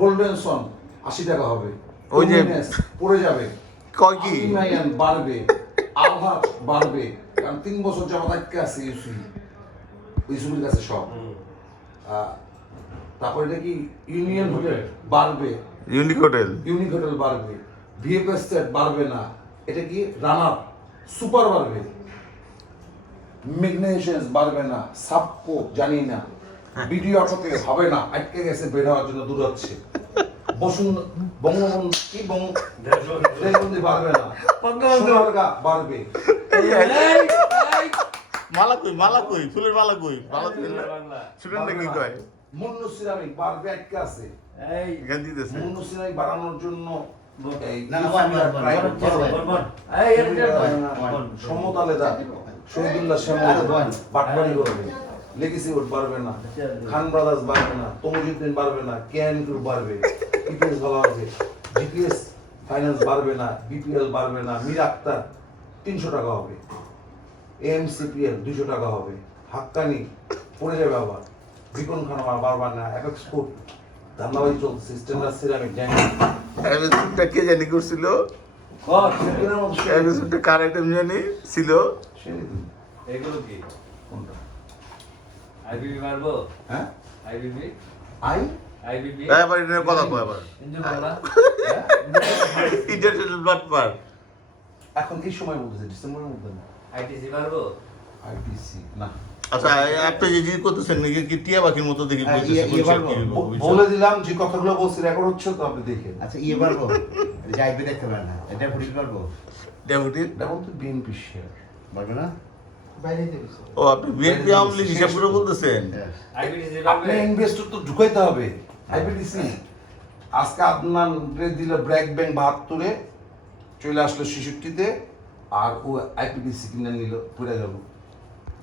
Golden সন 80 টাকা হবে। ওই যে পড়ে যাবে, কয় কি ইমাইয়ান বাড়বে, আলহাজ বাড়বে, কারণ 3 বছর যাবত আটকে আছে ইউসুফের কাছে সব। তারপরে এটা কি ইউনিয়ন হোটেল বাড়বে, ইউনিক হোটেল বাড়বে, ভিএফএস সেট বাড়বে না, এটা কি রানার সুপার বাড়বে, ম্যাগনেশিয়াস বাড়বে না, সাপকো জানি না, ভিডিও অটোতে হবে না, আটকে গেছে, বের হওয়ার জন্য দূরাচ্ছে, বঙ্গবন্ধু কি দেশবন্ধি বাড়বে না, সোনারগাঁ বাড়বে। মালা কই ফুলের মালা কই শুনেন না কি কয় মুন্নু সিরামিক বাড়বে, আটকে আছে। গান দিতেছে মুন্নু সিরামিক বাড়ানোর জন্য সমতালে দা শহীদুল্লাহ শ্যামল বাটপাড়ি করবে, লেগেসি ওট বাড়বে না, খান ব্রাদার্স বাড়বে না, তমুজুদ্দিন বাড়বে না, কেএন গ্রুপ বাড়বে, পিপিএস ভালো হবে, জিপিএস ফাইন্যান্স বাড়বে না, বিপিএল বাড়বে না, মীর আক্তার 300 টাকা হবে, এএমসিপিএল 200 টাকা হবে, হাক্কানি পড়ে যাবে আবার, বিপন খান আমার বাড়বে না, অ্যাপেক্স ফুড ধান্দাবাজি চলছে, স্ট্যান্ডার্ড সিরামিক জানি এপিসোডটা কে জানি করছিল এপিসোডটা কার আইটেম জানি ছিল এগুলো কি কোনটা আইবিবি মারবো হ্যাঁ আইবিবি আইবিবি এবার এটা কথা কয় আবার ইঞ্জুর বলা ইন্টারন্যাশনাল ব্লাডপার এখন এই সময় বলতেছে ডিসেম্বরের মধ্যে না, আইটিসি মারবো আইপিসি না। আচ্ছা আপনি যে জিজ্ঞেস করতেছেন কি টিয়া পাখির মতো দেখি বলে দিলাম যে কথাগুলো বলছি রেকর্ড হচ্ছে তো, আপনি দেখেন। আচ্ছা পারবো যাইবে দেখতে পারে না, এটা ফুটি পারবো ডেপুটি যেমন তো বিএনপি শেয়ার পারবে না ও আপনি বিএনপি আওয়ামী লীগ হিসাব করে বলতেছেন আইবিটিসি আপনি মারবে ইনভেস্টর তো ঢুকাইতে হবে। আইপিডিসি আজকে আপনার দিল ব্র্যাক ব্যাংক 72-এ চলে আসলো 66-তে, আর ও আইপিডিসি কিনে নিল, পুরে গেল।